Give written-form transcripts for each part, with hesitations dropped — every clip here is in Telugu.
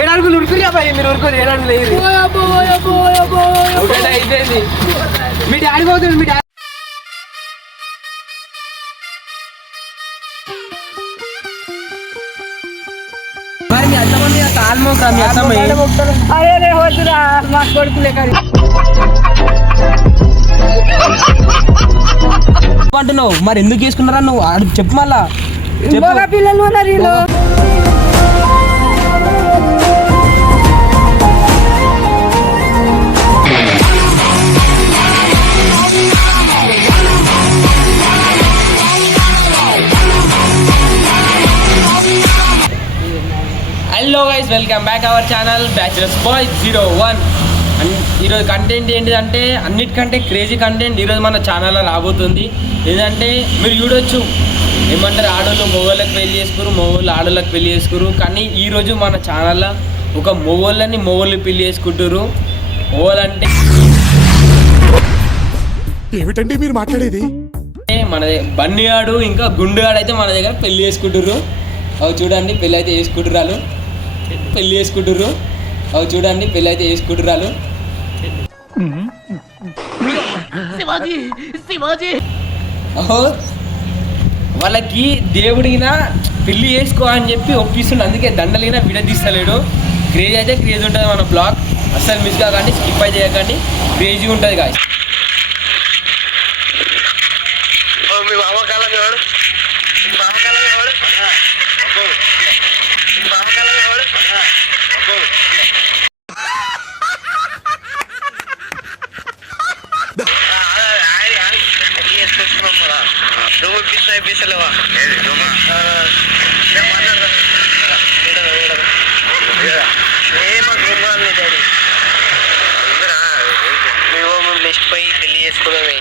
ఏడాడుగులు ఉరుకురి అబ్బాయి, మీరు ఉరుకుని ఏడాడుగులు అయిపోయింది. మీ డాడీ పోతుంది, మీ డాడీ మరి మీ అత్తమంది తాల్మోకరా మీ అత్తమ్మ. అరే వద్దురా మా కొడుకులే కానీ అంటున్నావు. మరి ఎందుకు వేసుకున్నారా నువ్వు చెప్పు మళ్ళా. పిల్లలు ఉన్నారు. Hello guys, welcome back our channel bachelors boy 01. And ఈరోజు కంటెంట్ ఏంటిదంటే అన్నిటికంటే క్రేజీ కంటెంట్ ఈరోజు మన ఛానల్లో రాబోతుంది. ఏంటంటే మీరు చూడొచ్చు, ఏమంటారు, ఆడోళ్ళు మొగోళ్ళకి పెళ్లి చేసుకురు, మొగోళ్ళు ఆడోళ్ళకి పెళ్లి చేసుకురు. కానీ ఈరోజు మన ఛానల్లో ఒక మొగోళ్ళు పెళ్లి చేసుకుంటారు. మొగోళ్ళంటే ఏమిటండి మీరు మాట్లాడేది? మన బన్నీ ఆడు ఇంకా గుండు ఆడు అయితే మన దగ్గర పెళ్లి చేసుకుంటారు. అవి చూడండి, పెళ్ళి అయితే చేసుకుంటురాలు, పెళ్లి చేసుకుంటుర్రు. అవి చూడండి, పెళ్ళి అయితే చేసుకుంటురాలు. అహో, వాళ్ళకి దేవుడిగిన పెళ్లి చేసుకో అని చెప్పి ఒప్పిస్తుండే, అందుకే దండలిగిన విడదీస్తలేడు. క్రేజ్ అయితే క్రేజ్ ఉంటుంది మన బ్లాగ్, అస్సలు మిస్ కాకండి, స్కిప్ అయితే చేయకండి, క్రేజీ ఉంటుంది గాయ్. పెళ్లి చేసుకున్నామే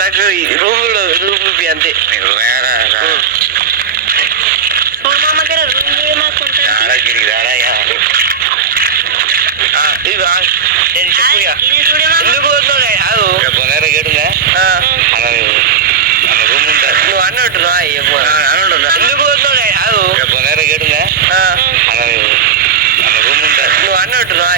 నాకు రూమ్ అంతే. ఎందుకు నువ్వు అన్నట్టున్నా ఎందుకు నువ్వు అన్నట్టున్నా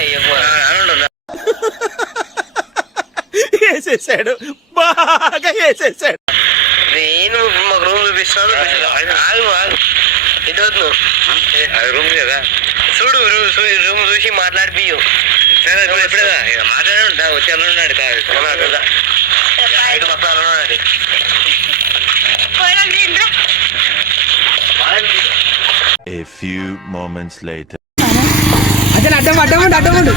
వేసేసాడు, బాగా వేసేసాడు. నేను మాకు రూమ్ చూపిస్తాను. ఇటు రూమ్ కదా, చూడు రూమ్ చూసి మాట్లాడిపియు. సరే ఎప్పుడేదా మాట్లాడే వచ్చి అన్నాడు కాదు. A few moments later. అదే అడ్డమండు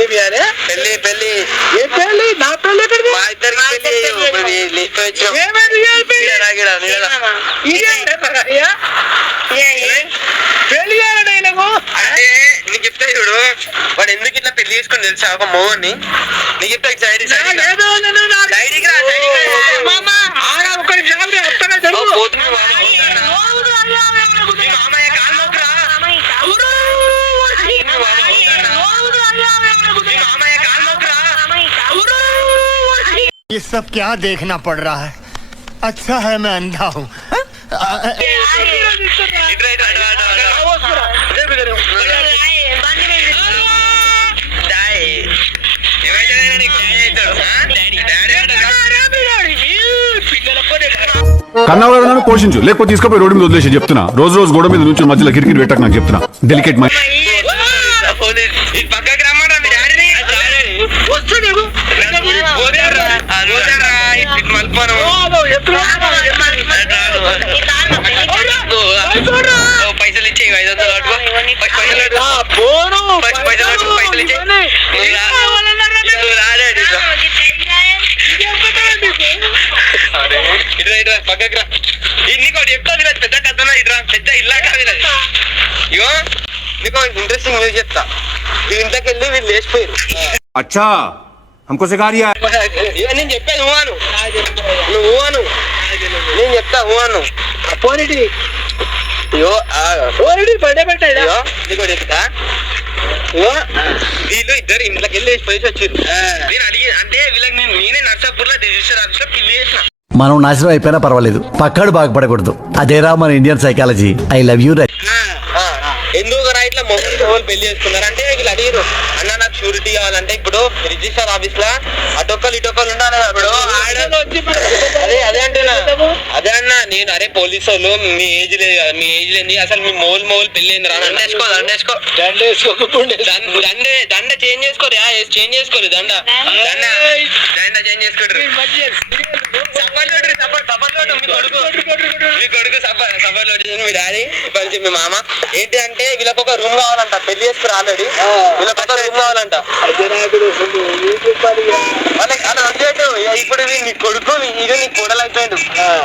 ఏమి అనే పెళ్లి పెళ్లి ఏ పెళ్లి నా పెళ్లి మా ఇద్దరికి పెళ్లి అంటే నీకు చెప్తా చూడు, వాడు ఎందుకు ఇట్లా పెళ్లి చేసుకుని తెలుసా ఒక మోహన్ని. నీకు చెప్తా ये सब क्या देखना पड़ रहा है? अच्छा है मैं अंधा हूँ. కన్నా నన్ను పోషించు, లేకపోతే తీసుకుపోయి రోడ్డు మీద వదిలేసి చెప్తున్నా. రోజు రోజు గోడ మీద నుంచి మధ్యలో కిరికిరి పెట్టకు నాకు చెప్తున్నా. డెలికేట్ మై పైసలు ఇచ్చే 500 పక్కకు రా. నీకు చెప్తా పెద్ద కథనా, ఇట్రా పెద్ద ఇల్లా కాదు. ఇగో నీకు ఇంట్రెస్టింగ్ న్యూస్ చెప్తా. ఇంతకెళ్ళి వీళ్ళు లేచిపోయారు. అచ్చా हमको सिखा रिया है నేను చెప్పేది ఊహాను నువ్వు ఊహాను నేను చెప్తా ఊహాను పోనిటి బర్త్డే పెట్టాడు నీకు చెప్తా వీళ్ళు ఇద్దరు ఇంట్లోకి వెళ్ళి పోయి వచ్చారు నేను అడిగి అంటే వీళ్ళకి నేనే నర్సాపూర్ లో రిజిస్టర్ ఆఫీస్ లో పిల్లి చేసిన మనం నాశనం అయిపోయినా పర్వాలేదు పక్కడు బాగుపడకూడదు అదేరా మన Indian psychology I love you ఎందుకు ఇట్లా మొబైల్ పెళ్లి చేసుకున్నారు అంటే వీళ్ళు అడిగారు అన్న నాకు షూరిటీ కావాలంటే ఇప్పుడు రిజిస్టర్ ఆఫీస్ లా అటొక్కరు ఇటొక్కరు ఉండాలి ఇప్పుడు అదే అంటున్నా అదే అన్న నేను అరే పోలీసు వాళ్ళు మీ ఏజ్ లేని అసలు మీ మోల్ పెళ్లి అయింది రా దండ చేంజ్ చేసుకోరు చేంజ్ చేసుకోరు దండ చేంజ్ చేసుకోరు మీ కొడుకు సఫర్ మీ డాడీ పంచి మీ మామ ఏంటి అంటే వీళ్ళకి ఒక రూమ్ కావాలంట పెళ్లి చేసుకుని ఆల్రెడీ వీళ్ళకి ఒక రూమ్ కావాలంట ఇప్పుడు నీ కొడుకు ఇది నీ కూడలైపోయాడు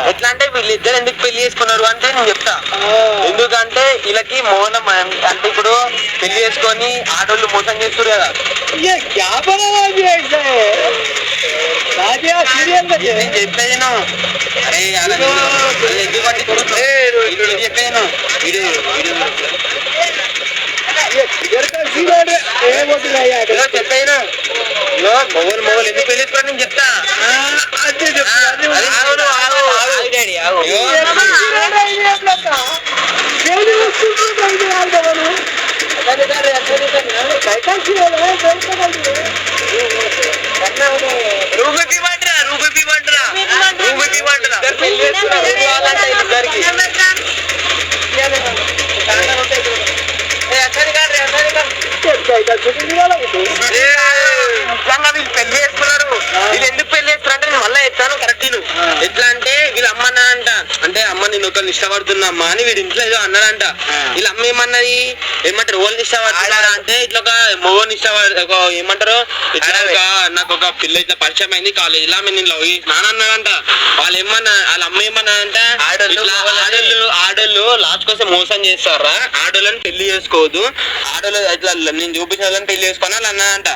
ఎట్లా అంటే వీళ్ళిద్దరు ఎందుకు పెళ్లి చేసుకున్నారు అంటే నేను చెప్తా ఎందుకంటే వీళ్ళకి మౌనం అంటే ఇప్పుడు పెళ్లి చేసుకొని ఆడోళ్ళు మోసం చేస్తారు కదా నేను చెప్పేది అరే ఎందుకు పట్టించుకుంటున్నాను చెప్పాను చెప్పాను మొగలు ఎందుకు పెళ్లి చేసుకోండి నేను చెప్తా పెళ్లి చేసుకున్నారు వీళ్ళు ఎందుకు పెళ్లి చేస్తారు అంటే నేను మళ్ళీ చెప్తాను కరెక్ట్ ఎట్లా అంటే వీళ్ళ అమ్మన్నా అంట అంటే అమ్మ నేను ఒకరిని ఇష్టపడుతున్నా అమ్మ అని వీడి ఇంట్లో ఏదో అన్నాడంట వీళ్ళ అమ్మ ఏమన్నది ఏమంటారు ఓళ్ళని ఇష్టపడుతున్నారా అంటే ఇట్లా ఒక మొగోని ఇష్టపడ ఏమంటారు ఇట్లా నాకు ఒక పిల్ల ఇట్లా పరిచయం అయింది కాలేజీలో నేను లవ్ చేసినా అన్నాడంట వాళ్ళ అమ్మ ఏమన్నా అంటే ఆడోళ్ళు లాస్ట్ కోసం మోసం చేస్తారా ఆడోళ్ళని పెళ్లి చేసుకోవద్దు ఆడోళ్ళు ఇట్లా నేను చూపించిన వాళ్ళని పెళ్లి చేసుకోవాలి అన్నాడంట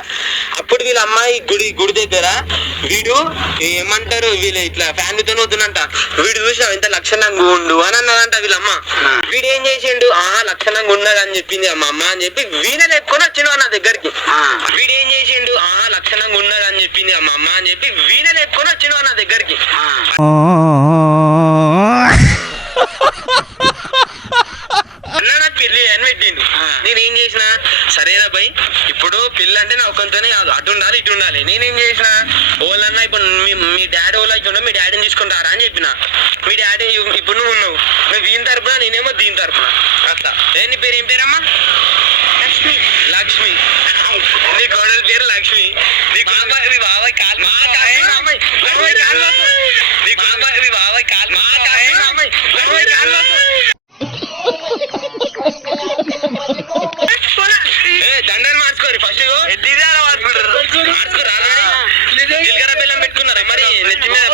అప్పుడు వీళ్ళ అమ్మాయి గుడి దగ్గర వీడు ఏమంటారు వీళ్ళు ఇట్లా ఫ్యామిలీతో వద్దునంట వీడు చూసినా ఇంత లక్షణంగా ఉండు అని అన్నదంట వీళ్ళమ్మ వీడు ఏం చేసిండు లక్షణంగా ఉన్నది అని చెప్పింది అమ్మ అని చెప్పి వీణలు ఎక్కువ వచ్చిండు నా దగ్గరికి వీడు ఏం చేసిండు లక్షణంగా ఉన్నది అని చెప్పింది అమ్మ అని చెప్పి వీణలు ఎక్కువ వచ్చిండు నా దగ్గరికి పెళ్లి అని పెట్టిండు నేనేం చేసిన సరేనా భయ్ ఇప్పుడు పెళ్లి అంటే నా ఒకంతోనే కాదు అటు ఉండాలి ఇటు ఉండాలి నేనేం చేసిన ఓళ్ళన్నా ఇప్పుడు మీ డాడీ ఓలా ఇటు మీ డాడీని తీసుకుంటారా అని చెప్పిన మీ డాడీ ఇప్పుడు నువ్వు ఉన్నావు నువ్వు దీని తరపున నేనేమో దీని తరపున అట్లా నీ పేరు ఏం పేరమ్మా లక్ష్మి నీ కోడలి పేరు లక్ష్మి నీ బాబాయ్ కాల్ దండని మార్చుకోరు ఫస్ట్ జీలకర్ర బెల్లం పెట్టుకున్నారా మరి నెత్తి మీద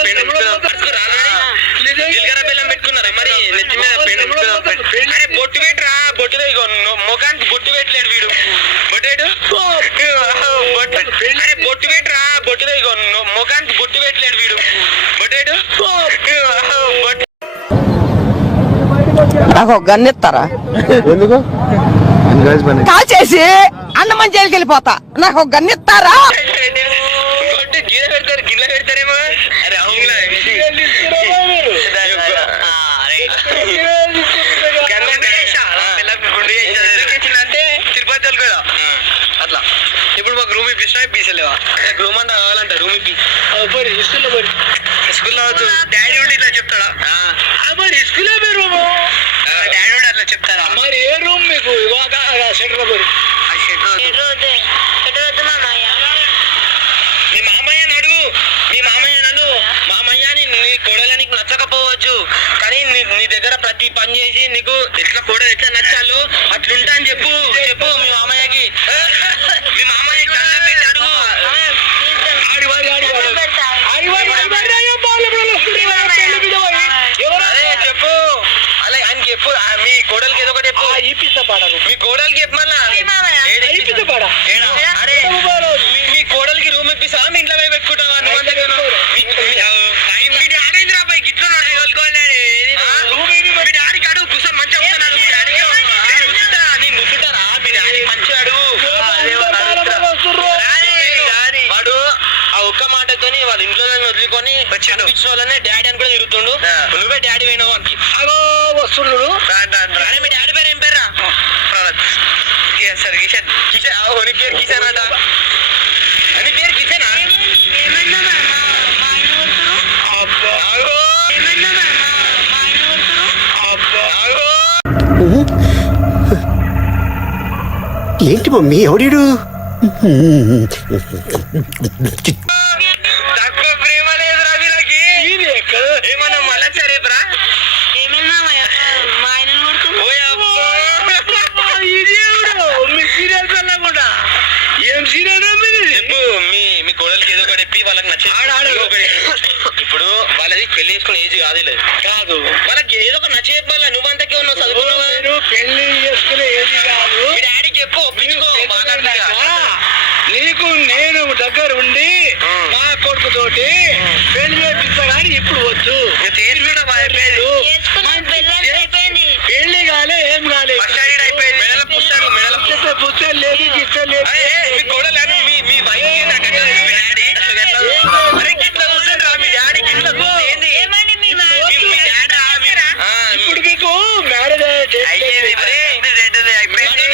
జీలకర్ర బెల్లం పెట్టుకున్నారా మరి నెత్తి మీద అరే బొట్టు పెట్టరా బొట్టు ముఖానికి బొట్టు పెట్టలేడు వీడు బొట్టేడు అరే బొట్టు పెట్టరా బొట్టు ముఖానికి బొట్టు పెట్టలేడు వీడు బొట్టేడు నాకు ఒక గన్ ఇస్తారా ఎందుకు కాల్ చేసి అన్నమని జైలుకి వెళ్ళిపోతా నాకు ఒక గన్ ఇస్తారా గిన్నె పెడతారు గిన్నె పెడతారేమో అరే అవునా అంటే తిరుపతి కదా అట్లా ఇప్పుడు మాకు రూమ్ ఇప్పిస్తున్నా ఇప్పిస్తలేవా రూమ్ అంటే కావాలంట రూమ్ ఇప్పి స్కూల్లో డాడీ ఉండి ఇట్లా చెప్తాడా మరి స్కూల్లో మీ రూమ్ డాడీ ఉండి అట్లా చెప్తారా మరి ఏ రూమ్ మీకు ఇవాగ షెటర్ పోయి మీ మామయ్య నడు మామయ్య నీ కోడలు నీకు నచ్చకపోవచ్చు కానీ నీ దగ్గర ప్రతి పని చేసి నీకు ఎట్లా కోడలు ఎట్లా నచ్చాలో అట్లుంటా అని చెప్పు మీ మామయ్యకి మీ మామయ్యకి దండం పెట్టి అడుగు అదే చెప్పు అలా ఆయన చెప్పు మీ కోడలికి ఏదో ఒకటి చెప్పు మీ కోడలికి చెప్పు మళ్ళా అరే మీ కోడలికి రూమ్ ఇప్పిస్తావా మీ ఇంట్లో పోయి పెట్టుకుంటావా నువ్వు అంతే మీ డాడీ ఏందిరా పోయి గిట్లున్నాడు మీ డాడీకి అడుగు కూర్చొని మంచిగా కూర్చున్నాడు మీ డాడీకి నేను కూర్చుంటారా మీ డాడీ మంచివాడు వాడు ఆ ఒక్క మాటతోని వాళ్ళ ఇంట్లో వదులుకొని కనిపించిన వాళ్ళనే డాడీ అని కూడా తిరుగుతుండు నువ్వే డాడీ అయినావు అని అగో వస్తుండు అరే మీ డాడీ పేరు ఏం పేరా కిషన్ కిషన్ కిషన్ నీ పేరు కిషన్ అంట అని పేరు కిషనా ఏంటి మమ్మీ ఎవడీడు తక్కువ ప్రేమ లేదురా వీళ్ళకి ఏమన్నా మళ్ళా సరేపరా చెప్పు మీ కోడలికి ఏదో ఒకటి చెప్పి వాళ్ళకి నచ్చేది ఇప్పుడు వాళ్ళది పెళ్లి చేసుకునే ఏజ్ కాదు వాళ్ళకి ఏదో ఒక నచ్చే చెప్పాల నువ్వు అంతకే ఉన్నావు చదువుకున్నావు పెళ్లి చేసుకునే ఏది కాదు. మీ డాడీకి చెప్పు ఒప్పించుకో నీకు నేను దగ్గర ఉండి మా కొడుకు తోటి పెళ్లి చేపిస్తాడని ఇప్పుడు వచ్చు. పెళ్లి కాలే ఏం కాలే అయిపోయింది మెడల పుస్తారు మెడల పుస్తకం లేదు గిట్టం లేదు. మీ కోడలు మీ వైఫ్ మీ డాడీ గిట్లా కూర్చోండి రా మీ డాడీ గిట్లా కూర్చోండి ఇప్పుడు మీకు మ్యారేజ్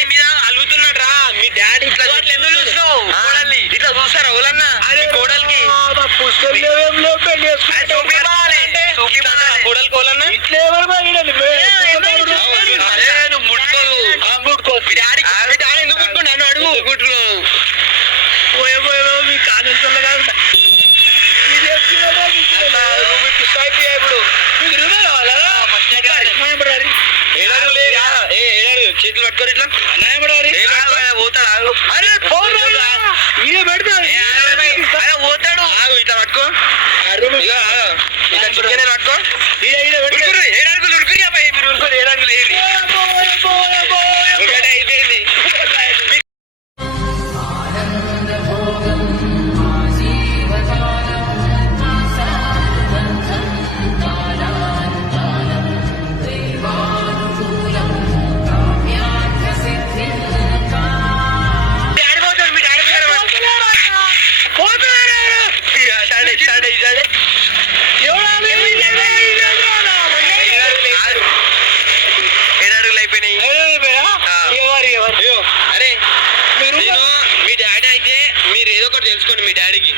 మీద అలుగుతున్నాడు రా మీ డాడీ ఇట్లా ఎందుకు చూసినావు కోడల్ని ఇట్లా చూస్తారా ఓలన్నా కోడలికి పుస్తకం లేవేంలో పెళ్లి చేసుకుంటే కోడలు కోలన్నా ఇట్లా ఎవరు నువ్వు ముట్టుకోదు మీ డాడీ ఎందుకు ముట్టుకోండి నన్ను అడుగు ముట్టుకున్నావు పోయే మీ కానుకలు కాదు చేతులు పట్టుకోరు ఇట్లా పోతాడు పోతాడు ఇట్లా పట్టుకో ఇట్లా చికెన్ పట్టుకో ఏడాడుగులు ఉరుకురి అబ్బాయి మీరు ఉరుకోరు ఏడాడుగులు అయిపోయింది ఏడాడుగులు అయిపోయినాయి అరే నేను మీ డాడీ అయితే మీరు ఏదో ఒకటి తెలుసుకోండి మీ డాడీకి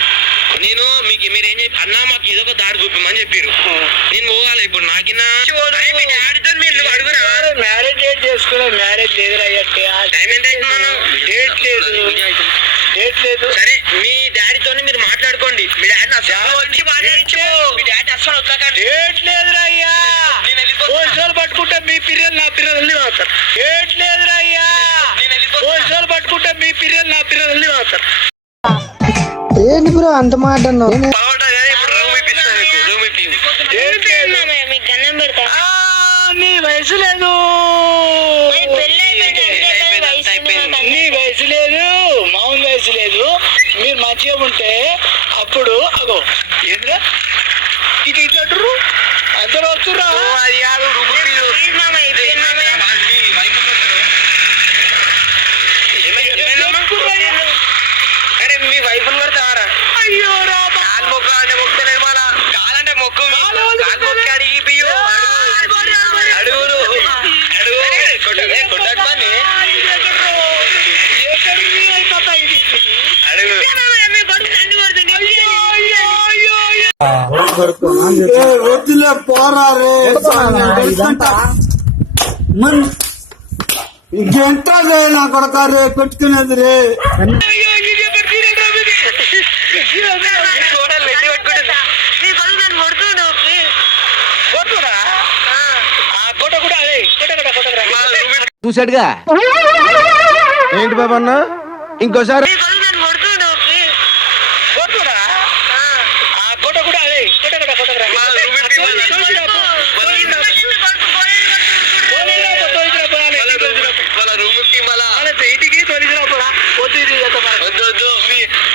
నేను మీకు మీరేం చెప్పి అన్నా మాకు ఏదో ఒక దారి చూపిమని చెప్పారు నేను పోవాలి ఇప్పుడు నాకిన్నా మీ డాడీతో మీరు అడుగురా మ్యారేజ్ డేట్ చేసుకున్నా మ్యారేజ్ లేదు అయ్యట్టే టైం ఎంత అవుతున్నాను డేట్ లేదు సరే మీ డాడీతో మీరు మాట్లాడుకోండి మీ డాడీ వచ్చి మాట్లాడించు మీ డాడీ అసలు వద్దకండి డేట్ లేదురా అయ్యా నేను వెళ్ళిపోతున్నా పోలీసులు పట్టుకుంటే మీ పిల్లలు నా పిల్లల్ని వాడతారు. డేట్ లేదురా అయ్యా నేను వెళ్ళిపోతున్నా పోలీసులు పట్టుకుంటే మీ పిల్లలు నా పిల్లల్ని వాడతారు. ఏంటి బ్రో అంత మాట అన్నావు? బాగుంటా కానీ ఇప్పుడు రూమ్ ఇప్పిస్తాను రూమ్ ఇప్పింది డేట్ లేదు. నీ వయసు లేదు నీ వయసు లేదు మౌన్ వయసు లేదు. మీరు మంచిగా ఉంటే అప్పుడు అగో ఏంద్రా ఇటు ఇట్లంటారు అందరూ వస్తురా అది కాదు రూమ్ అరే మీ వైఫ్ కొడతావారా అయ్యో రాబా కాలు మొక్క అంటే మొక్కలేదు మన కాలంటే మొక్కు కాలు మొక్క అడిగి పియ్యు అడుగురు అడుగు కొట్టని అడుగు వద్దులే పోరా రే ఇంకెంత నా కొడక రే పెట్టుకునేది రే చూసాడుగా ఏంటి బాబా అన్న ఇంకోసారి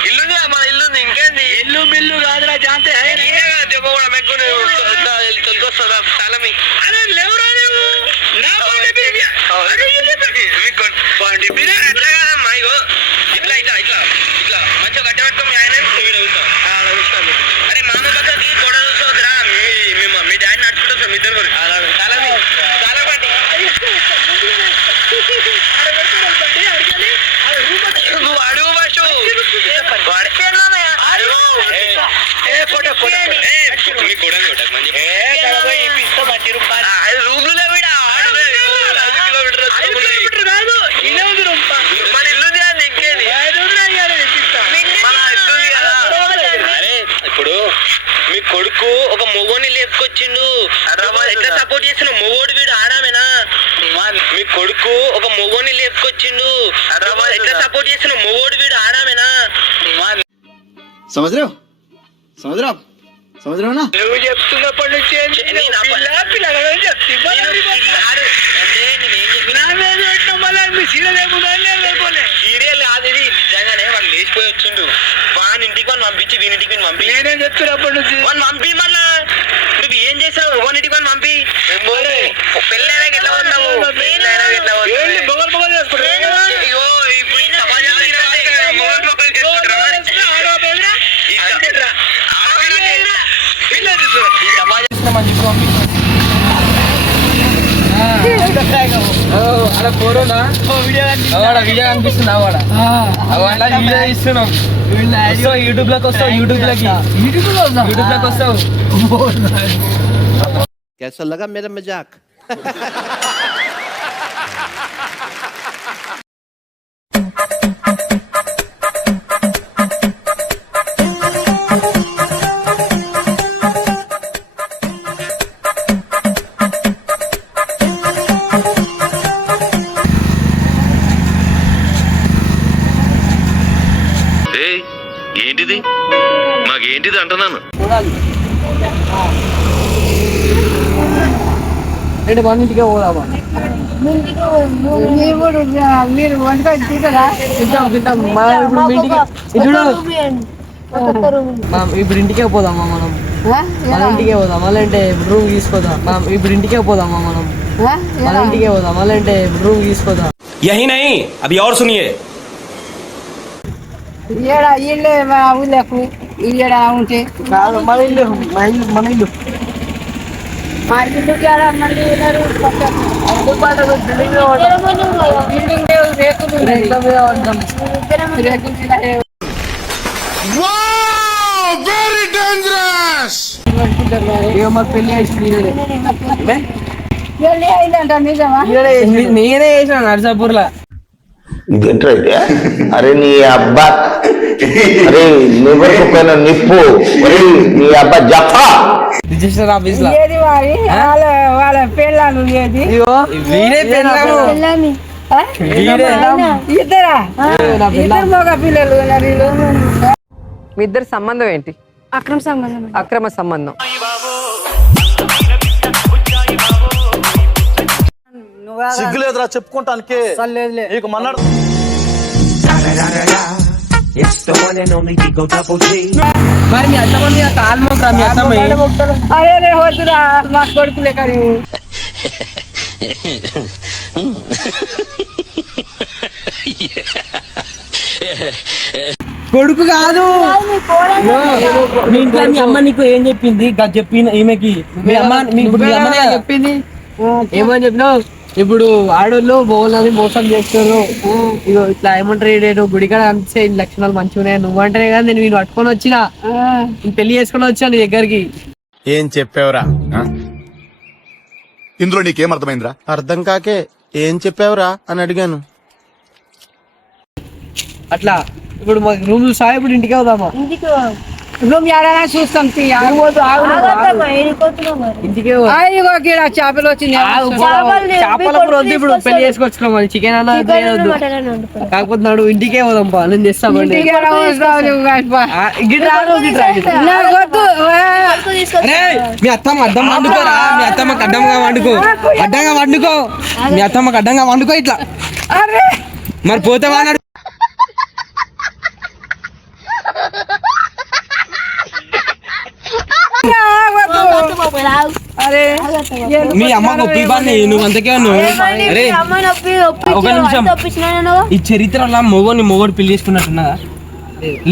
ఇల్లు మన ఇల్లు మీ అరే లేవురా నువ్వు నా బండి మీద అరే బండి మీద అట్లా కాదమ్మా ఇగో ఇట్లా ఇట్లా ఇట్లా ఇట్లా మంచిగా గడ్డ పట్టుకో మీ ఆయన చూస్తాను. అరే మామ పక్కకి గొడ చూసుకోవద్దురా మీ డాడీ నడుచుకుంటూ మీ ఇద్దరు చాలా చాలా బండి నువ్వు అడుగు బస్సు ఫోటో ఫోటో మీ గొడవ కొట్టకు మంచి అది రూమ్లో వీడా కిలోమీటర్ కాదు మన ఇల్లు ఇంకేది మన ఇల్లు అరే ఇప్పుడు మీ కొడుకు ఒక మొగోని లేపుకొచ్చిండు ఎట్లా సపోర్ట్ చేసిన మొగోడు వీడు ఆడామేనా మీ కొడుకు ఒక మొగోని లేపుకొచ్చిండు ఎట్లా సపోర్ట్ చేసిన మొగోడు వీడు ఆడామేనా సముద్రం సముద్రం సముద్రం నువ్వు చెప్తున్నప్పటి నుంచి పిల్లలని చెప్తే మీ సీరియల్ ఏముందా లేకపోలే సీరియల్ కాదు ఇది నిజంగానే వాళ్ళు లేచిపోయి వచ్చిండు వాని ఇంటికి వాళ్ళు పంపించి వీనింటికి వీని పంపి నేనేం చెప్తున్నప్పటి నుంచి వాడిని పంపి మళ్ళా నువ్వు ఏం చేసావు వానింటికి వాడిని పంపి పెళ్ళైనా ఎట్లా వస్తావు పెళ్ళైనా ఎట్లా ఏంటి బొగలు బొగలు చేసుకుంటారు అయ్యో ఇప్పుడు ఈ సమాజంలో ఇలాంటి మొగలు మొగలు చేసుకుంటారా? ఈ సమాజం అలా కోరోనా వీడియో కనిపిస్తుంది అవాడ వీడియో ఇస్తున్నాం యూట్యూబ్ లోకి వస్తావు యూట్యూబ్ లోకి వస్తావు कैसा लगा मेरा मजाक ఏంటిది మాకేంటిది అంటున్నాను. ఇంటికే పోదామా మీరు వంటకాయ తింటారా తింటాం ఇప్పుడు మీ ఇంటికి ఇప్పుడు ఇంటికే పోదామా మనం మన ఇంటికే పోదాం అలాంటే రూమ్ తీసుకోదాం ఇప్పుడు ఇంటికే పోదామా మనం మన ఇంటికే పోదాం అలాంటే రూమ్ తీసుకోదాం యహీ నహీ అభి और सुनिए ఇళ్ళే ఊళ్ళకు ఈడ ఉంటే మన ఇల్లు మన ఇల్లు పెళ్లి నేనే చేసిన నర్సాపూర్ లా ఇదేంటైతే అరే నీ అబ్బా అరే లివర్ పైన నిప్పు అరే నీ అబ్బా జఫా రిజిస్టర్ ఆఫీస్ లా వాళ్ళ పెళ్ళాలు వీడే పెళ్ళాము ఇద్దరా ఇద్దరు మగ పిల్లలు మీ ఇద్దరు సంబంధం ఏంటి అక్రమ సంబంధం సిగ్గులేదురా చెప్పుకుంటానికి నీకు మన్నాడు మరి మీ అత్తమ్మ మీ కాల్మోకరా మీ అత్తమ్మ అరే వద్దురా మా కొడుకులే కానీ కొడుకు కాదు మీ ఇంట్లో మీ అమ్మ నీకు ఏం చెప్పింది చెప్పిన ఈమెకి మీ అమ్మ చెప్పింది ఏమని చెప్పినావు ఇప్పుడు ఆడోళ్ళు బోలని మోసం చేస్తారు ఇగో ఇట్లా ఏమంటారు గుడికాడ అనిపిస్తే ఈ లక్షణాలు మంచిగా ఉన్నాయి నువ్వంటేనే కదా నేను వీళ్ళు పట్టుకొని వచ్చినా పెళ్లి చేసుకొని వచ్చా నీ దగ్గరికి ఏం చెప్పావురా ఇందులో నీకేం అర్థమైందిరా? అర్థం కాకే ఏం చెప్పావురా అని అడిగాను. అట్లా ఇప్పుడు మా రూమ్ చూసా ఇప్పుడు ఇంటికి అవుదామా రూమ్ ఏడైనా చూస్తాం ఇంటికి చేపలు వచ్చింది చేపల వద్దు ఇప్పుడు పెళ్లి చేసుకొచ్చుకున్నాం మళ్ళీ చికెన్ అన్న వద్దు కాకపోతే నాడు ఇంటికే పోదాం పా నేను తెస్తామండి మీ అత్తమ్మ అడ్డం వండుకోరా మీ అత్తమ్మకి అడ్డంగా వండుకో అడ్డంగా వండుకో మీ అత్తమ్మకి అడ్డంగా వండుకో ఇట్లా మరి పోతావా అన్నాడు మీ అమ్మకు ఒప్పిబాన్ని నువ్వు అంతకే ఉన్నావు. అరే ఒక నిమిషం, ఈ చరిత్రలో మొగోడు పెళ్లి చేసుకున్నట్టున్నదా?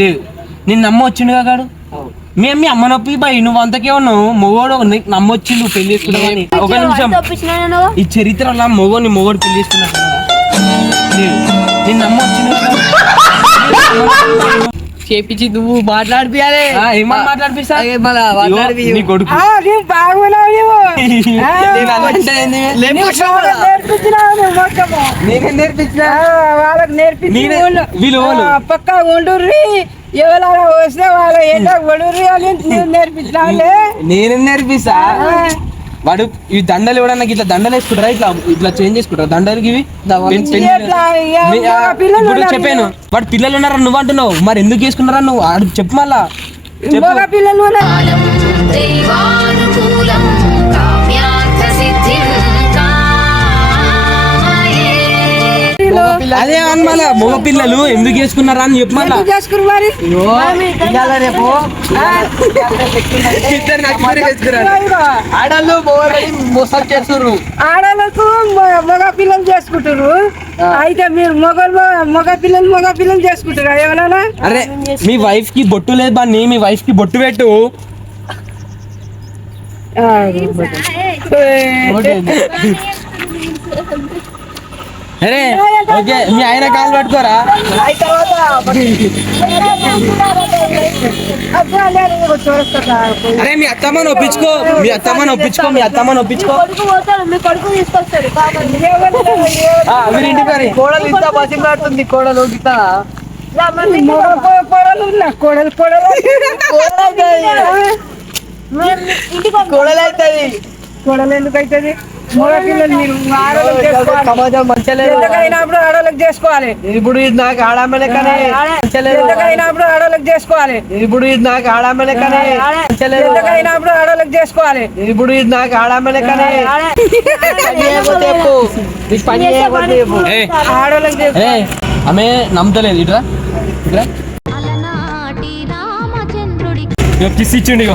లేదు. నేను నమ్మ వచ్చిండు కాడు. మేము మీ అమ్మ నొప్పి బాయ్, నువ్వు అంతకే ఉన్నావు. మొగోడు నమ్మొచ్చి నువ్వు పెళ్లి చేసుకున్నావని. ఒక నిమిషం, ఈ చరిత్రలో మొగోడు పెళ్లి చేసుకున్నట్టున్నదా? లేదు. నేను నమ్మ వచ్చిండు చేపించి నువ్వు మాట్లాడిపియాలి. ఏమని మాట్లాడిపిస్తా? నీ కొడుకు పక్క వండుర్రి ఎవరైనా వస్తే వాళ్ళ ఏంటో వడుర్రి అని నేర్పించాలి. నేనేం నేర్పిస్తా? వాడు ఈ దండలు ఎవడన్నా ఇట్లా దండలు వేసుకుంటారా? ఇట్లా చేంజ్ చేసుకుంటారా దండలకి? ఇవి ఇప్పుడు చెప్పాను, వాడు పిల్లలు ఉన్నారా నువ్వు అంటున్నావు. మరి ఎందుకు వేసుకున్నారా నువ్వు? చెప్పు మళ్ళా. పిల్లలు అదే అన్నమాల మగ పిల్లలు ఎందుకు వేసుకున్నారా అని చెప్పు మళ్ళా. ఆడళ్ళు మోసం చేస్తున్నారు, ఆడలకు మగ పిల్లలు చేసుకుంటారు. అయితే మీరు మగ పిల్లలు చేసుకుంటారు ఎవరైనా? అరే మీ వైఫ్ కి బొట్టు లేదు బాన్ని, మీ వైఫ్ కి బొట్టు పెట్టు. అరే ఓకే, మీ ఆయన కాలు పట్టుకోరా. అరే మీ అత్తమ్మని ఒప్పించుకో, మీ అత్తమ్మని ఒప్పించుకో, మీ అత్తమ్మని ఒప్పించుకో. మీరు ఇంటికి మరి కోడలు ఇంత పసిమాడుతుంది. కోడలు కోడలు అవుతుంది. కోడలు ఎందుకు అవుతుంది? మగ పిల్లలు మీరు సమాజం మంచిగా లేదు. అయినప్పుడు ఆడోళ్ళకి చేసుకోవాలి. ఇప్పుడు ఇది నాకు ఆడమ్మలే కానీ అయినప్పుడు ఆడోళ్ళకి చేసుకోవాలి. ఇప్పుడు ఇది నాకు ఆడమ్మలే కానీ అయినప్పుడు ఆడోళ్ళకి చేసుకోవాలి. ఇప్పుడు ఇది నాకు ఆడమ్మలే కానీ ఆడోళ్ళకి ఆమె నమ్మతలేదు. ఇట్రా ఇట్రా కిస్ ఇచ్చిండి.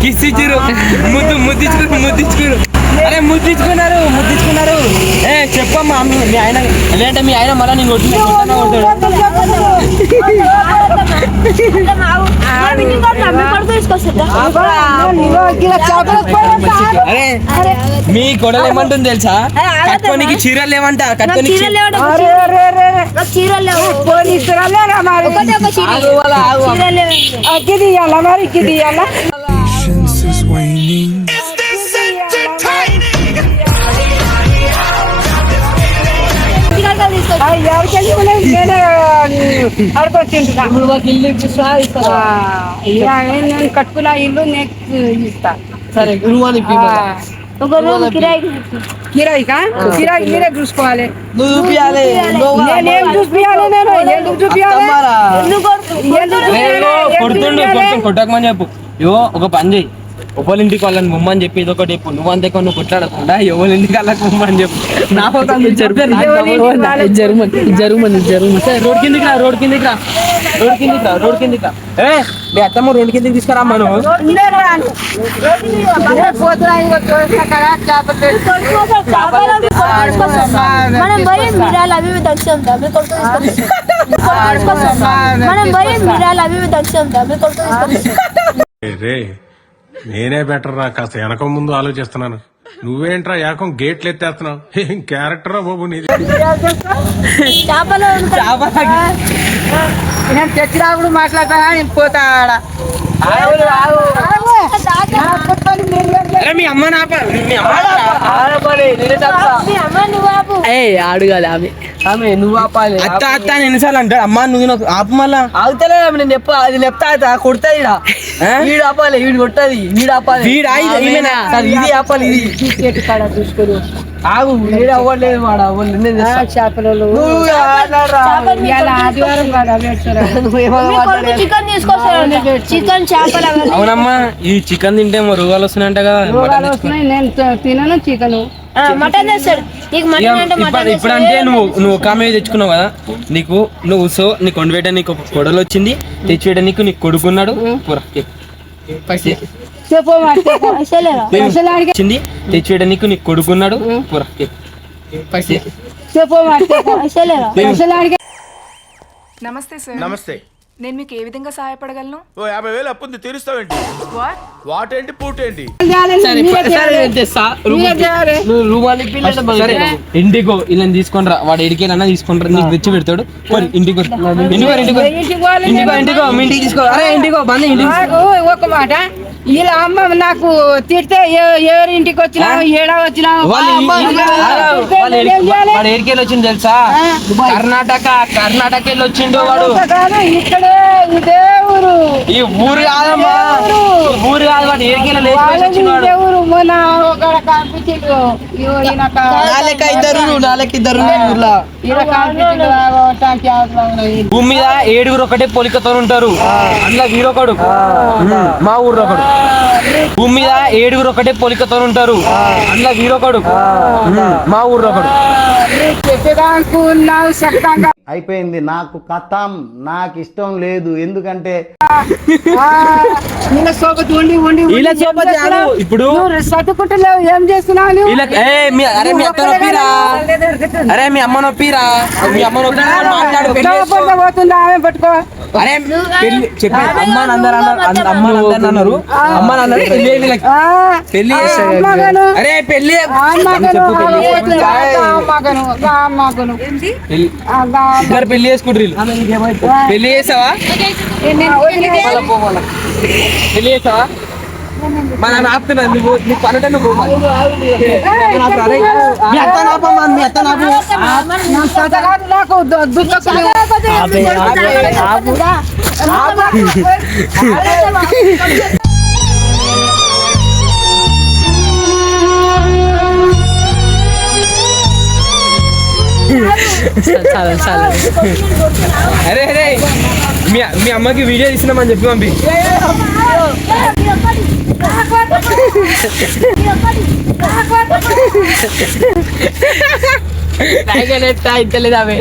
కిస్ ఇచ్చిరు, ముద్దించుకున్నారు. అరే ముద్దించుకున్నారు. ఏ చెప్పమ్మా మీ ఆయన లేదంటే మీ ఆయన మళ్ళీ నేను కొట్టిన అరే మీ కొడలు ఏమంటుంది తెలుసా? కట్టుకోనికి చీరలు లేవంట. కట్టుకోనికి కట్టుకున్న ఇల్లు ఇస్తా. సరే గురువాని కిరాయికా? కిరాయి మీరే చూసుకోవాలి. నువ్వు చూపియాలి. నేనేం చూపియాలి? నేను ఎందుకు చూపియాలి? కొట్టకమని చెప్పు. ఇవో ఒక పని చేయి, ఎవరింటికి వాళ్ళని ముమ్మని చెప్పి ఇది ఒకటి చెప్పు. నువ్వు అంతే నువ్వు కొట్లాడకుండా ఎవరింటికి వాళ్ళకి ముమ్మని చెప్పు. రోడ్ కిందికి రా. ఏ మీ అత్తమ్మ రోడ్ కిందికి తీసుకురా. మనం నేనే బెటర్ రా, కాస్త వెనక ముందు ఆలోచిస్తున్నాను. నువ్వేంట్రా ఏకం గేట్లు ఎత్తేస్తున్నావు? ఏం క్యారెక్టరా బాబు నీది? నేను తెచ్చినప్పుడు మాట్లాడతా పోతా. అరే మీ అమ్మ అడగాలి ఆమె నువ్వు ఆపాలి. అత్త ఎన్నిసార్లు అంటాడు అమ్మ నువ్వు నాకు ఆపు. మళ్ళా ఆగుతలే నేను అది చెప్తా కొడుతుంది. వీడు ఆపాలి, వీడు కొట్టది, వీడు ఆపాలి, ఇది ఆపాలి. ఇది చూసుకొని ఆగు, వీడు అవ్వలేదు. వాడు అవ్వలేదు. చేపలు ఆదివారం అవునమ్మా, ఈ చికెన్ తింటే రోగాలు వస్తున్నాయంట కదా. రోగాలు వస్తున్నాయి, నేను తినను చికెన్. మటన్ తెస్తాడు నీకు, మటన్ అంటే మటన్ ఇప్పుడు అంటే నువ్వు ఒక ఆమె తెచ్చుకున్నావు కదా, నువ్వు సో నీకు వండివేట నీకు ఒక కొడలు వచ్చింది, తెచ్చివేట నీకు కొడుకున్నాడు చెప్పు వచ్చింది, తెచ్చివేట నీకు కొడుకున్నాడు చెప్పు నమస్తే సార్. నమస్తే. నేను మీకు ఏ విధంగా సహాయపడగలను? ఓ 50,000 అప్పుంది తీరుస్తావేంటి? వాట్ ఏంటి పూట ఏంటి? ఇంటికో ఇలా తీసుకొని రా, వాడు ఎడికేనా తీసుకొని రా, నీకు తెచ్చి పెడతాడు. ఇంటికో మీ ఇంటికి తీసుకో. అరే ఇంటికో బండి ఇంటికి. ఒక మాట, ఇలా అమ్మ నాకు తిడితే ఎవరి ఇంటికి వచ్చినా ఏడా వచ్చినా వాడు ఎడికేళ్ళు వచ్చింది తెలుసా? కర్ణాటక వెళ్ళి వచ్చిండు వాడు. ఇక్కడే ఇదే ఊరు, ఈ ఊరు కాదమ్మా, ఊరు కాదు, వాడు ఎడికేళ్ళు ఇదే ఊరు. మొన్న ఒక కనిపించిండు, ఇద్దరు భూమి మీద 7 ఒకటే పోలికతో ఉంటారు. అందులో వీరొకడు, మా ఊర్లో ఒకడు. భూమి మీద 7 ఒకటే పోలికతో ఉంటారు. అందులో వీరొకడు, మా ఊర్లో ఒకడు. అయిపోయింది, నాకు కథం, నాకు ఇష్టం లేదు. ఎందుకంటే ఇప్పుడు చదువుకుంటలేవు, ఏం చేస్తున్నావు? అరే మీ అత్త నొప్పిరా, అరే మీ అమ్మ నొప్పిరా, మీ అమ్మ నొప్పి మాట్లాడు. పోతుందా ఆమె పట్టుకో. అరే చెప్పి అమ్మ అందరు అన్నారు, అమ్మ అన్నారు పెళ్లి చేస్తారు. అరే పెళ్లి ఇద్దరు పెళ్లి చేసుకుంటారు. పెళ్లి చేసావా? పెళ్లి చేసావా? మా నాన్న ఆపుతున్నాను, నువ్వు నీకు పనుంటే నువ్వు మీ అత్త నాపమ్మా, మీ అత్త నాపు. నాకు అరే అరే మీ అమ్మకి వీడియో తీసినామని చెప్పి పంపి. ఇంతలేదు అవి